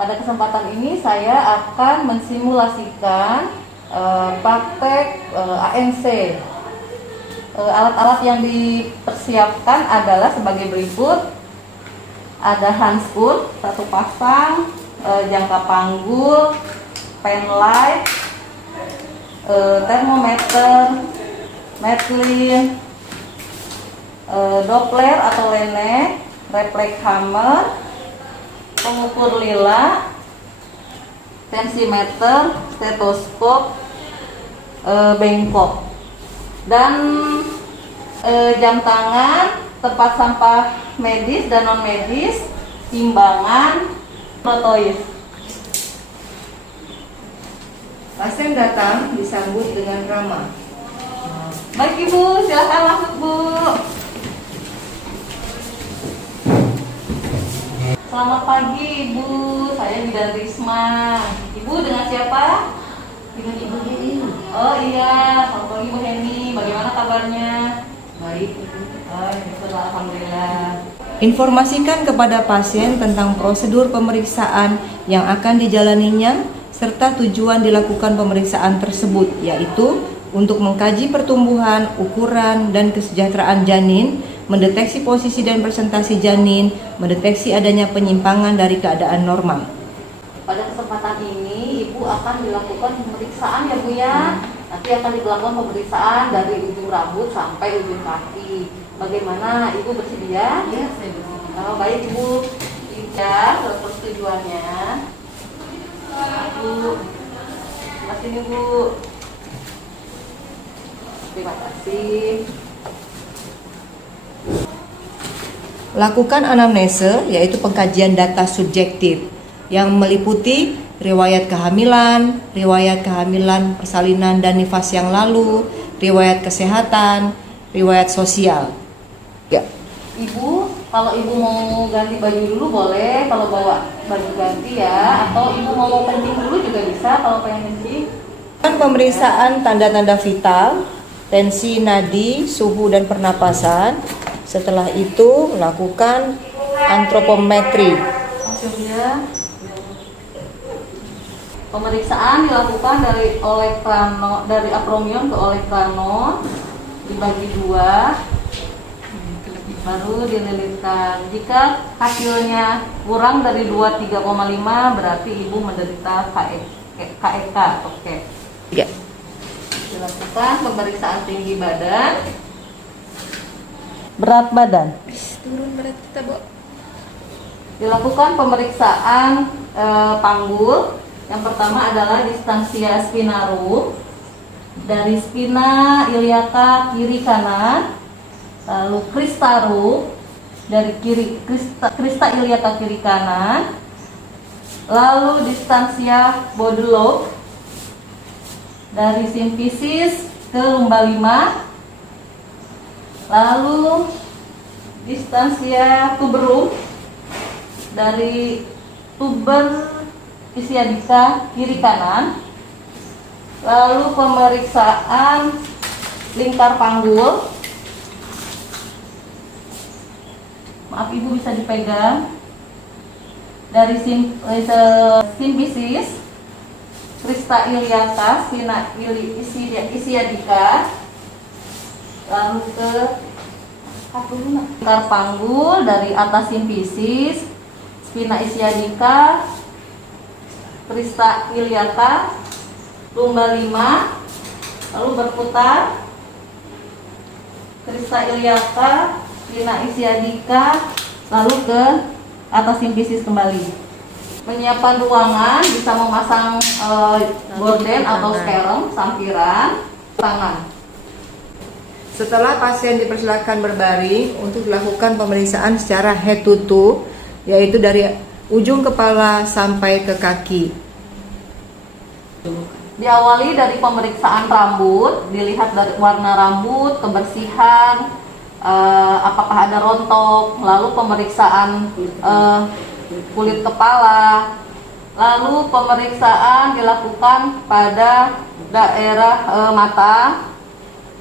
Pada kesempatan ini saya akan mensimulasikan praktek ANC. Alat-alat yang dipersiapkan adalah sebagai berikut. Ada handphone satu pasang, jangka panggul, pen light, termometer, metlin, Doppler atau lene, refleks hammer, pengukur lila, tensimeter, stetoskop, bengkok, dan jam tangan, tempat sampah medis dan non medis, timbangan, protoid. Pasien datang disambut dengan ramah. Baik Ibu, silakan masuk Bu. Selamat pagi Ibu, saya Bidan Risma. Ibu dengan siapa? Dengan Ibu Heni. Oh iya, selamat pagi Bu Heni. Bagaimana kabarnya? Baik, Ibu. Alhamdulillah. Informasikan kepada pasien tentang prosedur pemeriksaan yang akan dijalaninya serta tujuan dilakukan pemeriksaan tersebut, yaitu untuk mengkaji pertumbuhan, ukuran, dan kesejahteraan janin, mendeteksi posisi dan presentasi janin, mendeteksi adanya penyimpangan dari keadaan normal. Pada kesempatan ini Ibu akan dilakukan pemeriksaan ya Bu ya. Nanti akan dilakukan pemeriksaan dari ujung rambut sampai ujung kaki. Bagaimana Ibu bersedia? Ya, saya bersedia. Oh, baik Ibu. Ya, persetujuannya. Bu, terima kasih Bu. Terima kasih. Lakukan anamnese, yaitu pengkajian data subjektif yang meliputi riwayat kehamilan persalinan dan nifas yang lalu, riwayat kesehatan, riwayat sosial. Ya. Ibu, kalau Ibu mau ganti baju dulu boleh, kalau bawa baju ganti ya, atau Ibu mau kencing dulu juga bisa kalau pengen kencing. Pemeriksaan tanda-tanda vital, tensi nadi, suhu dan pernapasan. Setelah itu lakukan antropometri. Langsung ya. Pemeriksaan dilakukan dari apromion ke olekranon, dibagi dua, baru dililitkan. Jika hasilnya kurang dari 23,5 berarti Ibu menderita KEK atau KEK. Ya. Dilakukan pemeriksaan tinggi badan, berat badan. Turun berat kita, Bu. Dilakukan pemeriksaan panggul. Yang pertama adalah distansia spinarum dari spina iliaca kiri kanan, lalu cristarum dari crista iliaca kiri kanan, lalu distansia body lobe dari simfisis ke lumba 5, lalu distansia tuberum dari tuber isiadika kiri kanan, lalu pemeriksaan lingkar panggul. Maaf Ibu, bisa dipegang dari simfisis, crista iliaca, spina isiadika, lalu ke lingkar panggul dari atas simfisis, spina isiadika, crista iliaca, lumba 5, lalu berputar, crista iliaca, spina isiadika, lalu ke atas simfisis kembali. Menyiapkan ruangan, bisa memasang gorden atau skerem, sampiran, tangan. Setelah pasien dipersilakan berbaring untuk dilakukan pemeriksaan secara head to toe, yaitu dari ujung kepala sampai ke kaki. Diawali dari pemeriksaan rambut, dilihat dari warna rambut, kebersihan, apakah ada rontok, lalu pemeriksaan kulit kepala, lalu pemeriksaan dilakukan pada daerah mata,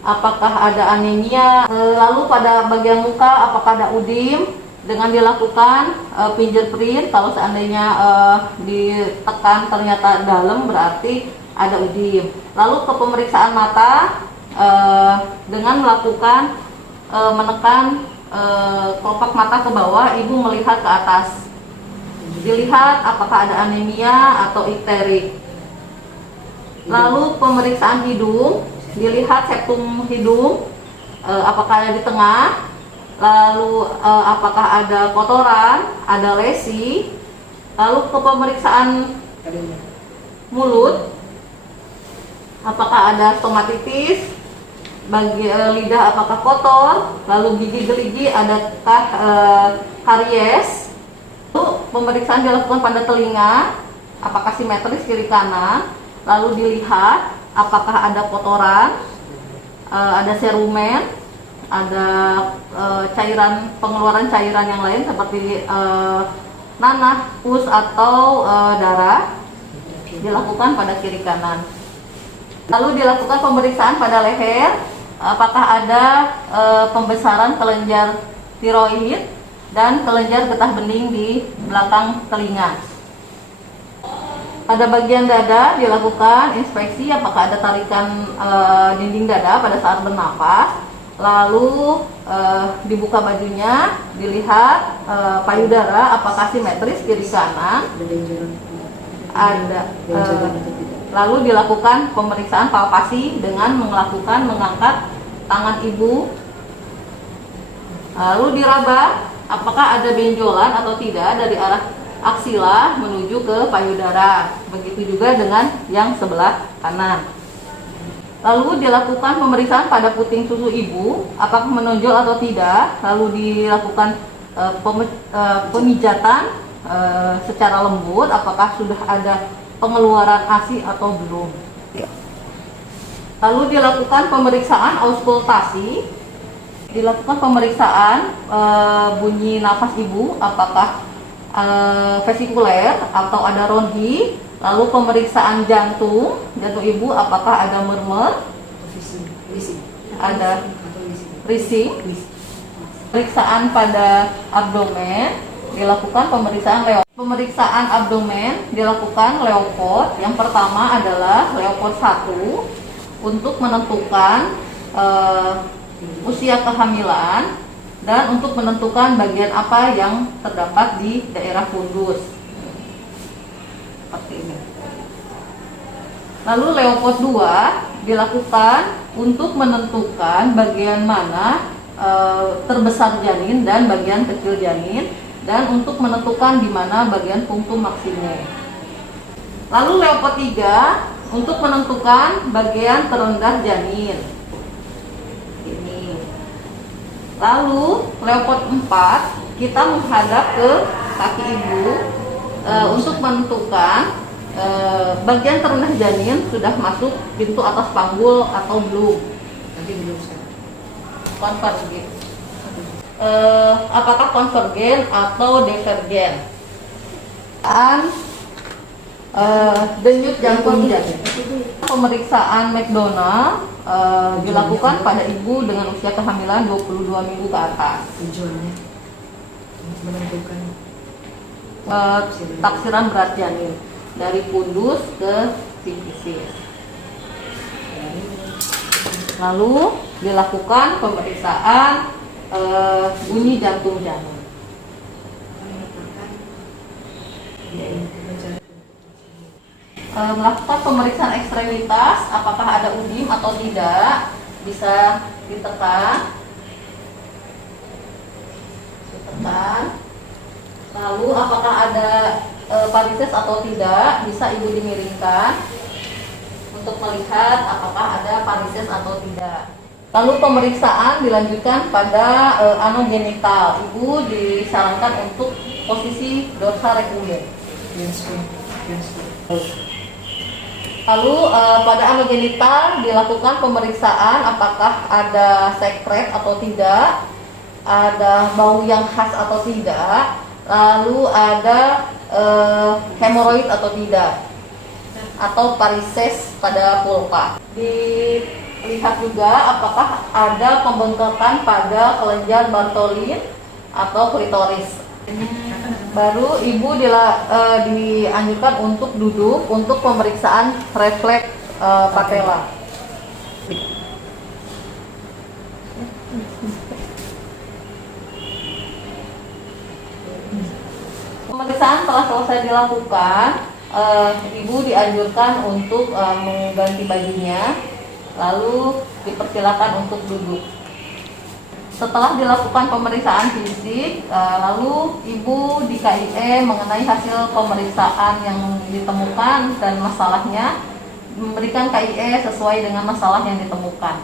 apakah ada anemia, lalu pada bagian muka apakah ada udim, dengan dilakukan fingerprint. Kalau seandainya ditekan ternyata dalam, berarti ada udim. Lalu ke pemeriksaan mata dengan melakukan menekan kelopak mata ke bawah, ibu melihat ke atas. Dilihat apakah ada anemia atau ikterik. Lalu pemeriksaan hidung, dilihat septum hidung, apakah ada di tengah. Lalu apakah ada kotoran, ada lesi. Lalu ke pemeriksaan mulut, apakah ada stomatitis, lidah apakah kotor, lalu gigi gerigi adakah karies. Lalu pemeriksaan dilakukan pada telinga, apakah simetris kiri kanan. Lalu dilihat apakah ada kotoran, ada serumen, ada pengeluaran cairan yang lain seperti nanah, pus atau darah. Dilakukan pada kiri kanan. Lalu dilakukan pemeriksaan pada leher, apakah ada pembesaran kelenjar tiroid dan kelenjar getah bening di belakang telinga. Pada bagian dada dilakukan inspeksi apakah ada tarikan dinding dada pada saat bernapas. Lalu dibuka bajunya, dilihat payudara apakah simetris kiri kanan, ada. Lalu dilakukan pemeriksaan palpasi dengan mengangkat tangan ibu. Lalu diraba apakah ada benjolan atau tidak dari arah aksila menuju ke payudara. Begitu juga dengan yang sebelah kanan. Lalu dilakukan pemeriksaan pada puting susu ibu, apakah menonjol atau tidak. Lalu dilakukan pemijatan secara lembut, apakah sudah ada pengeluaran ASI atau belum. Lalu dilakukan pemeriksaan auskultasi, dilakukan pemeriksaan bunyi nafas ibu, apakah vesikuler atau ada ronhi. Lalu pemeriksaan jantung ibu, apakah ada murmur, ada rising. Pemeriksaan pada abdomen, dilakukan pemeriksaan abdomen dilakukan Leopard. Yang pertama adalah Leopard 1 untuk menentukan usia kehamilan dan untuk menentukan bagian apa yang terdapat di daerah fundus. Seperti ini. Lalu Leopard 2 dilakukan untuk menentukan bagian mana terbesar janin dan bagian kecil janin, dan untuk menentukan di mana bagian punktum maksimum. Lalu Leopard 3 untuk menentukan bagian terendah janin. Ini. Lalu Leopard 4 kita menghadap ke kaki ibu untuk menentukan bagian terendah janin sudah masuk pintu atas panggul atau belum. Nanti belum sekarang. Konvergen. Apakah konvergen atau divergen? Denyut jantung janin. Pemeriksaan McDonald dilakukan pada ibu dengan usia kehamilan 22 minggu ke atas. Tujuannya menentukan taksiran berat janin dari fundus ke sifisis. Lalu dilakukan pemeriksaan bunyi jantung janin. Melakukan pemeriksaan ekstremitas, apakah ada udim atau tidak, bisa ditekan. Lalu apakah ada varises atau tidak, bisa ibu dimiringkan untuk melihat apakah ada varises atau tidak. Lalu pemeriksaan dilanjutkan pada anogenital. Ibu disarankan untuk posisi dorsal recumbens. Lalu pada anogenital dilakukan pemeriksaan apakah ada sekret atau tidak, ada bau yang khas atau tidak, lalu ada hemoroid atau tidak, atau varises pada pulpa. Dilihat juga apakah ada pembengkakan pada kelenjar Bartholin atau klitoris. Baru ibu dianjurkan untuk duduk untuk pemeriksaan refleks patella. Pemeriksaan telah selesai dilakukan, ibu dianjurkan untuk mengganti bajunya, lalu dipersilakan untuk duduk. Setelah dilakukan pemeriksaan fisik, lalu ibu di KIE mengenai hasil pemeriksaan yang ditemukan dan masalahnya, memberikan KIE sesuai dengan masalah yang ditemukan.